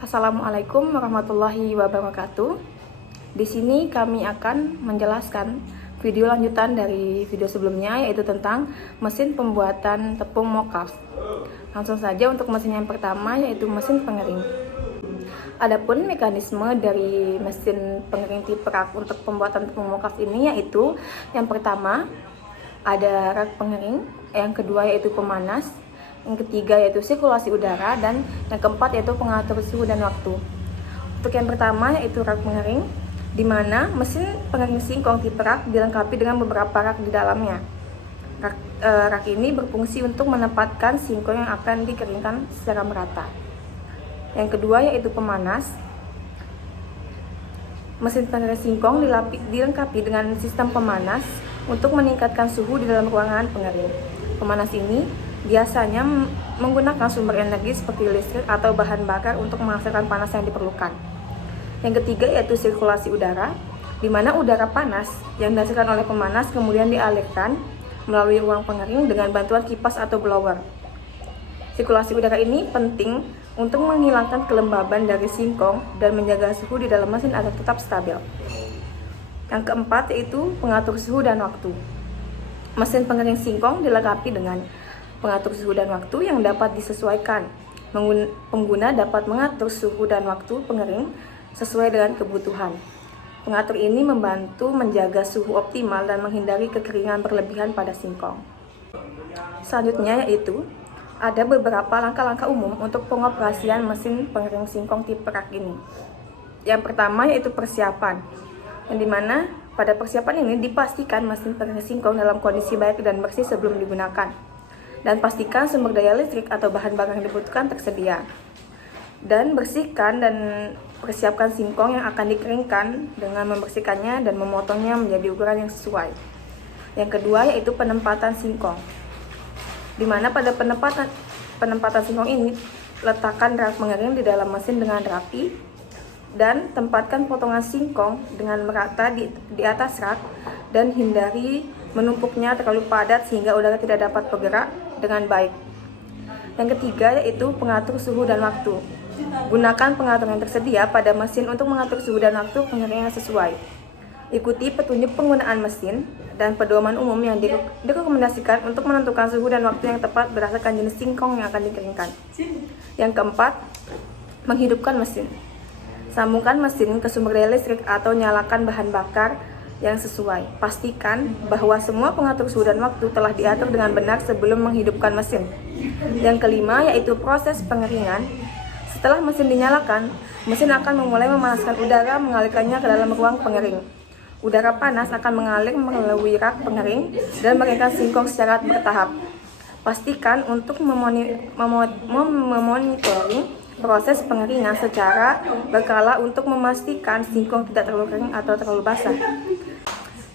Assalamualaikum warahmatullahi wabarakatuh. Di sini kami akan menjelaskan video lanjutan dari video sebelumnya, yaitu tentang mesin pembuatan tepung mocaf. Langsung saja untuk mesin yang pertama, yaitu mesin pengering. Adapun mekanisme dari mesin pengering tipe rak untuk pembuatan tepung mocaf ini, yaitu yang pertama ada rak pengering, yang kedua yaitu pemanas, yang ketiga yaitu sirkulasi udara, dan yang keempat yaitu pengatur suhu dan waktu. Untuk yang pertama yaitu rak pengering, di mana mesin pengering singkong tipe rak dilengkapi dengan beberapa rak di dalamnya. Rak ini berfungsi untuk menempatkan singkong yang akan dikeringkan secara merata. Yang kedua yaitu pemanas. Mesin pengering singkong dilengkapi dengan sistem pemanas untuk meningkatkan suhu di dalam ruangan pengering. Pemanas ini biasanya menggunakan sumber energi seperti listrik atau bahan bakar untuk menghasilkan panas yang diperlukan. Yang ketiga yaitu sirkulasi udara, di mana udara panas yang dihasilkan oleh pemanas kemudian dialirkan melalui ruang pengering dengan bantuan kipas atau blower. Sirkulasi udara ini penting untuk menghilangkan kelembaban dari singkong dan menjaga suhu di dalam mesin agar tetap stabil. Yang keempat yaitu pengatur suhu dan waktu. Mesin pengering singkong dilengkapi dengan pengatur suhu dan waktu yang dapat disesuaikan. Pengguna dapat mengatur suhu dan waktu pengering sesuai dengan kebutuhan. Pengatur ini membantu menjaga suhu optimal dan menghindari kekeringan berlebihan pada singkong. Selanjutnya yaitu ada beberapa langkah-langkah umum untuk pengoperasian mesin pengering singkong tipe rak ini. Yang pertama yaitu persiapan, yang dimana pada persiapan ini dipastikan mesin pengering singkong dalam kondisi baik dan bersih sebelum digunakan, dan pastikan sumber daya listrik atau bahan bakar yang dibutuhkan tersedia. Dan bersihkan dan persiapkan singkong yang akan dikeringkan dengan membersihkannya dan memotongnya menjadi ukuran yang sesuai. Yang kedua yaitu penempatan singkong, di mana pada penempatan singkong ini letakkan rak pengering di dalam mesin dengan rapi dan tempatkan potongan singkong dengan merata di atas rak dan hindari menumpuknya terlalu padat sehingga udara tidak dapat bergerak dengan baik. Yang ketiga yaitu pengatur suhu dan waktu. Gunakan pengatur yang tersedia pada mesin untuk mengatur suhu dan waktu pengering yang sesuai. Ikuti petunjuk penggunaan mesin dan pedoman umum yang direkomendasikan untuk menentukan suhu dan waktu yang tepat berdasarkan jenis singkong yang akan dikeringkan. Yang keempat, menghidupkan mesin. Sambungkan mesin ke sumber daya listrik atau nyalakan bahan bakar yang sesuai. Pastikan bahwa semua pengatur suhu dan waktu telah diatur dengan benar sebelum menghidupkan mesin. Yang kelima yaitu proses pengeringan. Setelah mesin dinyalakan, mesin akan memulai memanaskan udara mengalirkannya ke dalam ruang pengering. Udara panas akan mengalir melalui rak pengering dan mengeringkan singkong secara bertahap. Pastikan untuk memonitoring proses pengeringan secara berkala untuk memastikan singkong tidak terlalu kering atau terlalu basah.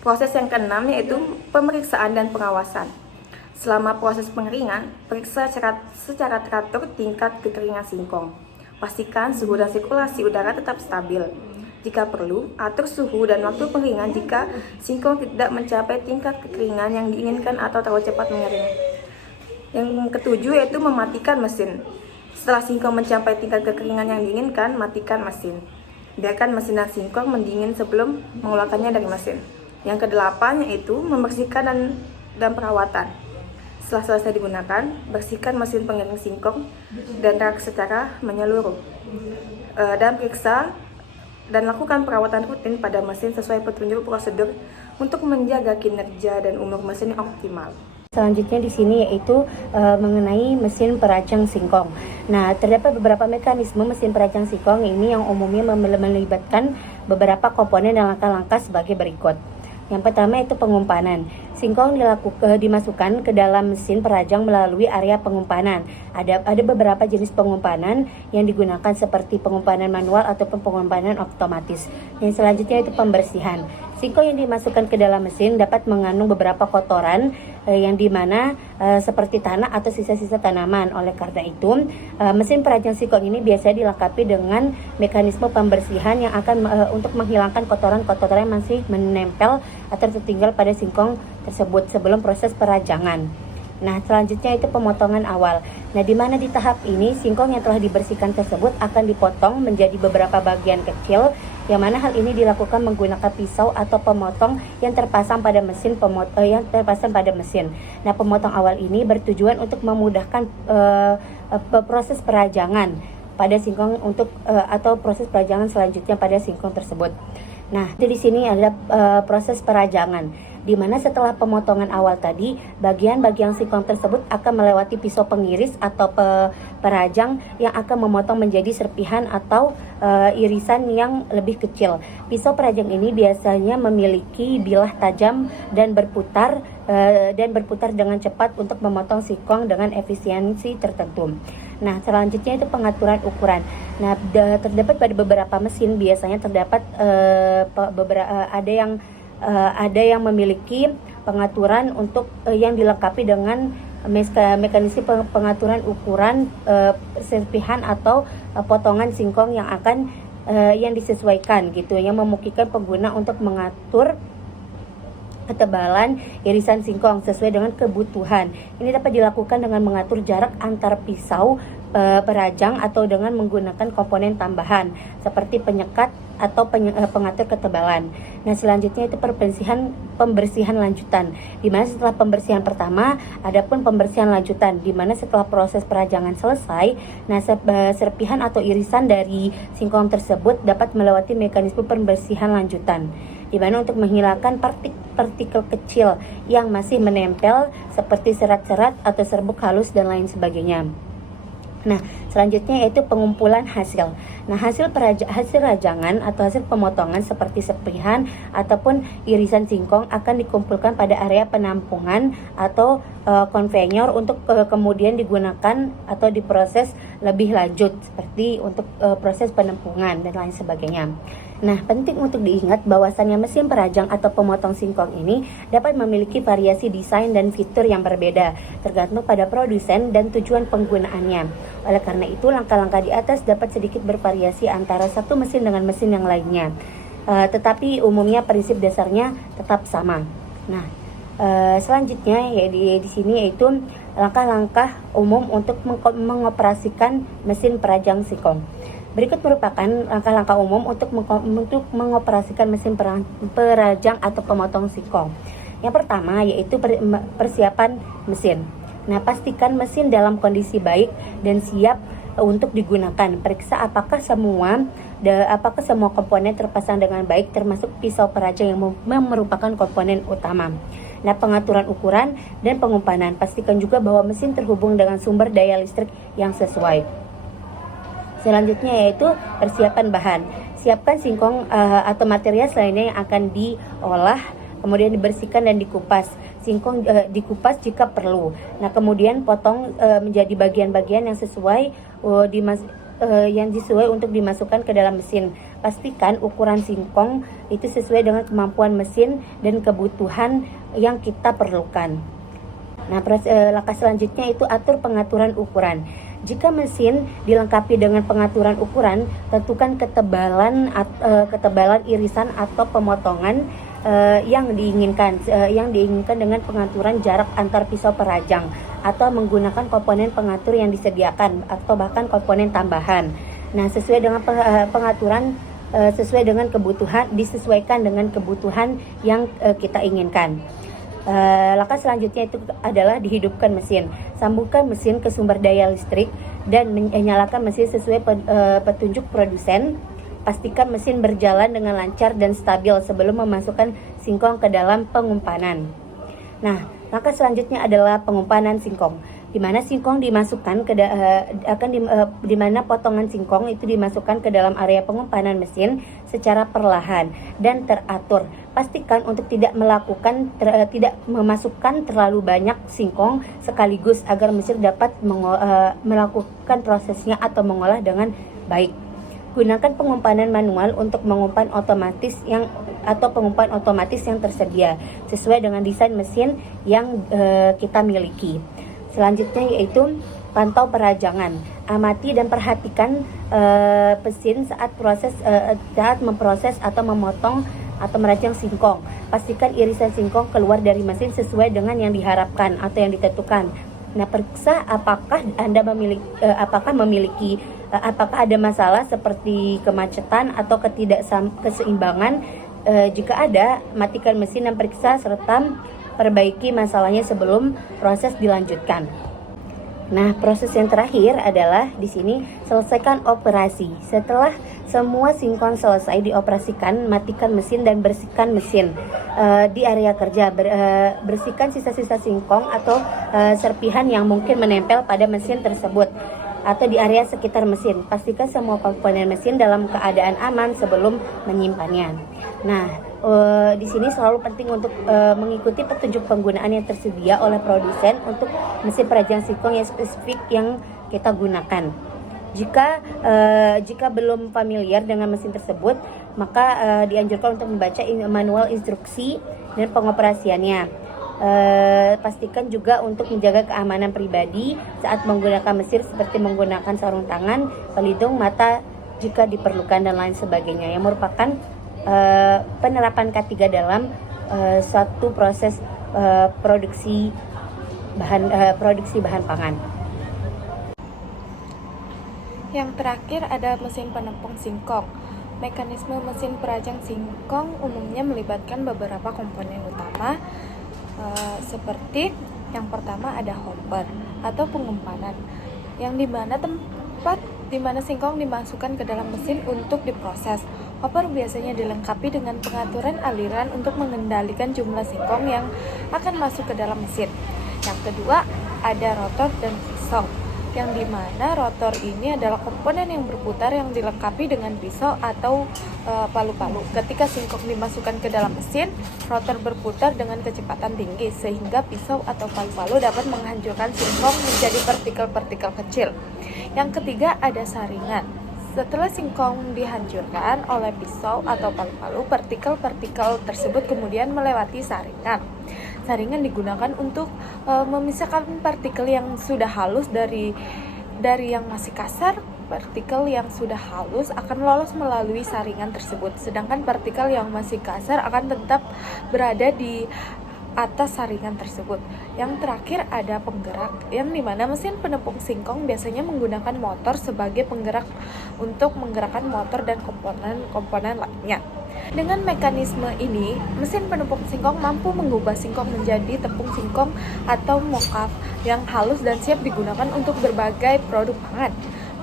Proses yang keenam yaitu pemeriksaan dan pengawasan. Selama proses pengeringan, periksa secara teratur tingkat kekeringan singkong. Pastikan suhu dan sirkulasi udara tetap stabil. Jika perlu, atur suhu dan waktu pengeringan jika singkong tidak mencapai tingkat kekeringan yang diinginkan atau terlalu cepat mengering. Yang ketujuh yaitu mematikan mesin. Setelah singkong mencapai tingkat kekeringan yang diinginkan, matikan mesin. Biarkan mesin dan singkong mendingin sebelum mengeluarkannya dari mesin. Yang kedelapan yaitu membersihkan dan perawatan. Setelah selesai digunakan, bersihkan mesin pengering singkong dan rak secara menyeluruh. Dan periksa dan lakukan perawatan rutin pada mesin sesuai petunjuk prosedur untuk menjaga kinerja dan umur mesin yang optimal. Selanjutnya di sini yaitu mengenai mesin perancang singkong. Nah, terdapat beberapa mekanisme mesin perancang singkong ini yang umumnya melibatkan beberapa komponen dan langkah-langkah sebagai berikut. Yang pertama itu pengumpanan. Singkong dimasukkan ke dalam mesin perancang melalui area pengumpanan. Ada beberapa jenis pengumpanan yang digunakan seperti pengumpanan manual ataupun pengumpanan otomatis. Yang selanjutnya itu pembersihan. Singkong yang dimasukkan ke dalam mesin dapat mengandung beberapa kotoran yang dimana seperti tanah atau sisa-sisa tanaman. Oleh karena itu, mesin perancang singkong ini biasanya dilengkapi dengan mekanisme pembersihan yang akan untuk menghilangkan kotoran-kotoran yang masih menempel atau tertinggal pada singkong tersebut sebelum proses perancangan. Nah, selanjutnya itu pemotongan awal. Nah, di mana di tahap ini singkong yang telah dibersihkan tersebut akan dipotong menjadi beberapa bagian kecil, yang mana hal ini dilakukan menggunakan pisau atau pemotong yang terpasang pada mesin Nah, pemotong awal ini bertujuan untuk memudahkan proses perajangan pada singkong atau proses perajangan selanjutnya pada singkong tersebut. Nah, di sini ada proses perajangan, di mana setelah pemotongan awal tadi, bagian-bagian singkong tersebut akan melewati pisau pengiris atau perajang yang akan memotong menjadi serpihan atau irisan yang lebih kecil. Pisau perajang ini biasanya memiliki bilah tajam dan berputar dengan cepat untuk memotong singkong dengan efisiensi tertentu. Nah, selanjutnya itu pengaturan ukuran. Nah, terdapat pada beberapa mesin biasanya terdapat ada yang memiliki pengaturan untuk yang dilengkapi dengan mekanisme pengaturan ukuran serpihan atau potongan singkong yang disesuaikan gitu, yang memungkinkan pengguna untuk mengatur ketebalan irisan singkong sesuai dengan kebutuhan. Ini dapat dilakukan dengan mengatur jarak antar pisau perajang atau dengan menggunakan komponen tambahan seperti penyekat atau pengatur ketebalan. Nah, selanjutnya itu pembersihan lanjutan, di mana setelah pembersihan pertama adapun pembersihan lanjutan, di mana setelah proses perajangan selesai, nah serpihan atau irisan dari singkong tersebut dapat melewati mekanisme pembersihan lanjutan, di mana untuk menghilangkan partikel kecil yang masih menempel seperti serat-serat atau serbuk halus dan lain sebagainya. Nah, selanjutnya yaitu pengumpulan hasil. Nah, hasil rajangan atau hasil pemotongan seperti serpihan ataupun irisan singkong akan dikumpulkan pada area penampungan atau konveyor untuk kemudian digunakan atau diproses lebih lanjut seperti untuk proses penampungan dan lain sebagainya. Nah, penting untuk diingat bahwasannya mesin perajang atau pemotong singkong ini dapat memiliki variasi desain dan fitur yang berbeda tergantung pada produsen dan tujuan penggunaannya. Oleh karena itu, langkah-langkah di atas dapat sedikit bervariasi antara satu mesin dengan mesin yang lainnya. Tetapi umumnya prinsip dasarnya tetap sama. Nah, selanjutnya ya di sini yaitu langkah-langkah umum untuk mengoperasikan mesin perajang singkong. Berikut merupakan langkah-langkah umum untuk mengoperasikan mesin perajang atau pemotong singkong. Yang pertama yaitu persiapan mesin. Nah, pastikan mesin dalam kondisi baik dan siap untuk digunakan. Periksa apakah semua komponen terpasang dengan baik, termasuk pisau perajang yang merupakan komponen utama. Nah, pengaturan ukuran dan pengumpanan. Pastikan juga bahwa mesin terhubung dengan sumber daya listrik yang sesuai. Selanjutnya yaitu persiapan bahan. Siapkan singkong atau material lainnya yang akan diolah, kemudian dibersihkan dan dikupas. Singkong dikupas jika perlu. Nah, kemudian potong menjadi bagian-bagian yang sesuai untuk dimasukkan ke dalam mesin. Pastikan ukuran singkong itu sesuai dengan kemampuan mesin dan kebutuhan yang kita perlukan. Nah, langkah selanjutnya itu atur pengaturan ukuran. Jika mesin dilengkapi dengan pengaturan ukuran, tentukan ketebalan irisan atau pemotongan yang diinginkan dengan pengaturan jarak antar pisau perajang atau menggunakan komponen pengatur yang disediakan atau bahkan komponen tambahan. Nah, disesuaikan dengan kebutuhan yang kita inginkan. Langkah selanjutnya itu adalah dihidupkan mesin. Sambungkan mesin ke sumber daya listrik dan nyalakan mesin sesuai petunjuk produsen. Pastikan mesin berjalan dengan lancar dan stabil sebelum memasukkan singkong ke dalam pengumpanan. Nah, langkah selanjutnya adalah pengumpanan singkong, di mana singkong dimasukkan di mana potongan singkong itu dimasukkan ke dalam area pengumpanan mesin secara perlahan dan teratur. Pastikan untuk tidak memasukkan terlalu banyak singkong sekaligus agar mesin dapat melakukan prosesnya atau mengolah dengan baik. Gunakan pengumpanan manual untuk pengumpulan otomatis yang tersedia sesuai dengan desain mesin yang kita miliki. Selanjutnya yaitu pantau perajangan. Amati dan perhatikan mesin saat memproses atau memotong atau merajang singkong. Pastikan irisan singkong keluar dari mesin sesuai dengan yang diharapkan atau yang ditentukan. Nah, periksa apakah Anda memiliki apakah ada masalah seperti kemacetan atau ketidakseimbangan. Jika ada, matikan mesin dan periksa serta perbaiki masalahnya sebelum proses dilanjutkan. Nah, proses yang terakhir adalah di sini selesaikan operasi. Setelah semua singkong selesai dioperasikan, matikan mesin dan bersihkan mesin di area kerja. Bersihkan sisa-sisa singkong atau serpihan yang mungkin menempel pada mesin tersebut atau di area sekitar mesin. Pastikan semua komponen mesin dalam keadaan aman sebelum menyimpannya. Nah, di sini selalu penting untuk mengikuti petunjuk penggunaan yang tersedia oleh produsen untuk mesin perajang singkong yang spesifik yang kita gunakan. Jika belum familiar dengan mesin tersebut, maka dianjurkan untuk membaca manual instruksi dan pengoperasiannya. Pastikan juga untuk menjaga keamanan pribadi saat menggunakan mesin seperti menggunakan sarung tangan, pelindung mata jika diperlukan dan lain sebagainya, yang merupakan penerapan K3 dalam satu proses produksi bahan pangan. Yang terakhir ada mesin penepung singkong. Mekanisme mesin perajang singkong umumnya melibatkan beberapa komponen utama, seperti yang pertama ada hopper atau pengempanan, yang dimana tempat dimana singkong dimasukkan ke dalam mesin untuk diproses. Hopper biasanya dilengkapi dengan pengaturan aliran untuk mengendalikan jumlah singkong yang akan masuk ke dalam mesin. Yang kedua ada rotor dan pisau, yang dimana rotor ini adalah komponen yang berputar yang dilengkapi dengan pisau atau palu-palu. Ketika singkong dimasukkan ke dalam mesin, rotor berputar dengan kecepatan tinggi sehingga pisau atau palu-palu dapat menghancurkan singkong menjadi partikel-partikel kecil. Yang ketiga ada saringan. Setelah singkong dihancurkan oleh pisau atau palu-palu, partikel-partikel tersebut kemudian melewati saringan. Saringan digunakan untuk memisahkan partikel yang sudah halus dari yang masih kasar. Partikel yang sudah halus akan lolos melalui saringan tersebut, sedangkan partikel yang masih kasar akan tetap berada di atas saringan tersebut. Yang terakhir ada penggerak, yang dimana mesin penepung singkong biasanya menggunakan motor sebagai penggerak untuk menggerakkan motor dan komponen-komponen lainnya. Dengan mekanisme ini, mesin penepung singkong mampu mengubah singkong menjadi tepung singkong atau mock-up yang halus dan siap digunakan untuk berbagai produk pangan.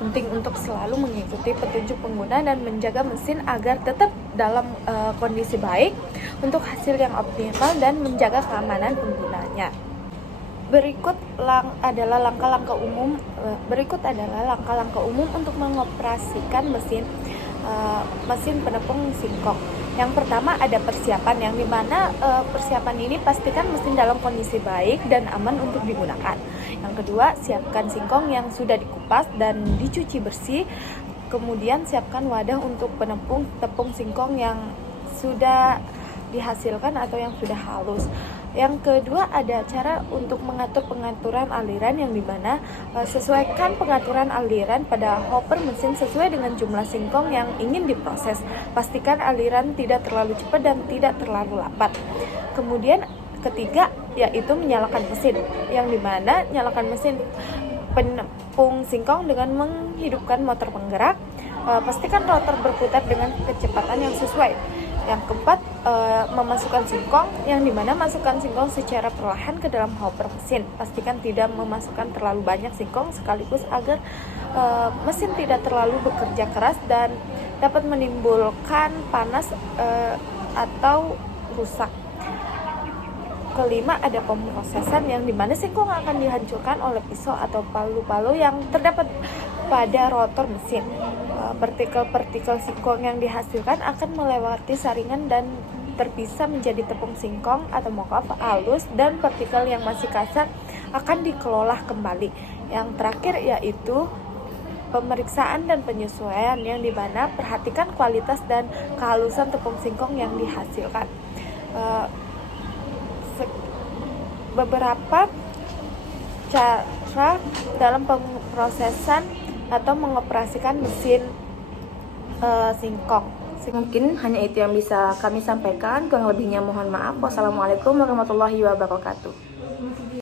Penting untuk selalu mengikuti petunjuk pengguna dan menjaga mesin agar tetap dalam kondisi baik untuk hasil yang optimal dan menjaga keamanan penggunanya. Berikut adalah langkah-langkah umum untuk mengoperasikan mesin penepung singkong. Yang pertama ada persiapan, yang dimana persiapan ini pastikan mesin dalam kondisi baik dan aman untuk digunakan. Yang kedua, siapkan singkong yang sudah dikupas dan dicuci bersih. Kemudian siapkan wadah untuk penepung tepung singkong yang sudah dihasilkan atau yang sudah halus. Yang kedua ada cara untuk mengatur pengaturan aliran, yang dimana sesuaikan pengaturan aliran pada hopper mesin sesuai dengan jumlah singkong yang ingin diproses. Pastikan aliran tidak terlalu cepat dan tidak terlalu lambat. Kemudian ketiga yaitu menyalakan mesin, yang dimana nyalakan mesin penepung singkong dengan menghidupkan motor penggerak. Pastikan rotor berputar dengan kecepatan yang sesuai. Yang keempat, memasukkan singkong, yang dimana masukkan singkong secara perlahan ke dalam hopper mesin. Pastikan tidak memasukkan terlalu banyak singkong sekaligus agar mesin tidak terlalu bekerja keras dan dapat menimbulkan panas atau rusak. Kelima ada pemrosesan, yang dimana singkong akan dihancurkan oleh pisau atau palu-palu yang terdapat pada rotor mesin. Partikel-partikel singkong yang dihasilkan akan melewati saringan dan terpisah menjadi tepung singkong atau mock-up halus, dan partikel yang masih kasar akan dikelola kembali. Yang terakhir yaitu pemeriksaan dan penyesuaian, yang dimana perhatikan kualitas dan kehalusan tepung singkong yang dihasilkan. Beberapa cara dalam pemrosesan atau mengoperasikan mesin singkong. Mungkin hanya itu yang bisa kami sampaikan. Kurang lebihnya mohon maaf. Wassalamualaikum warahmatullahi wabarakatuh.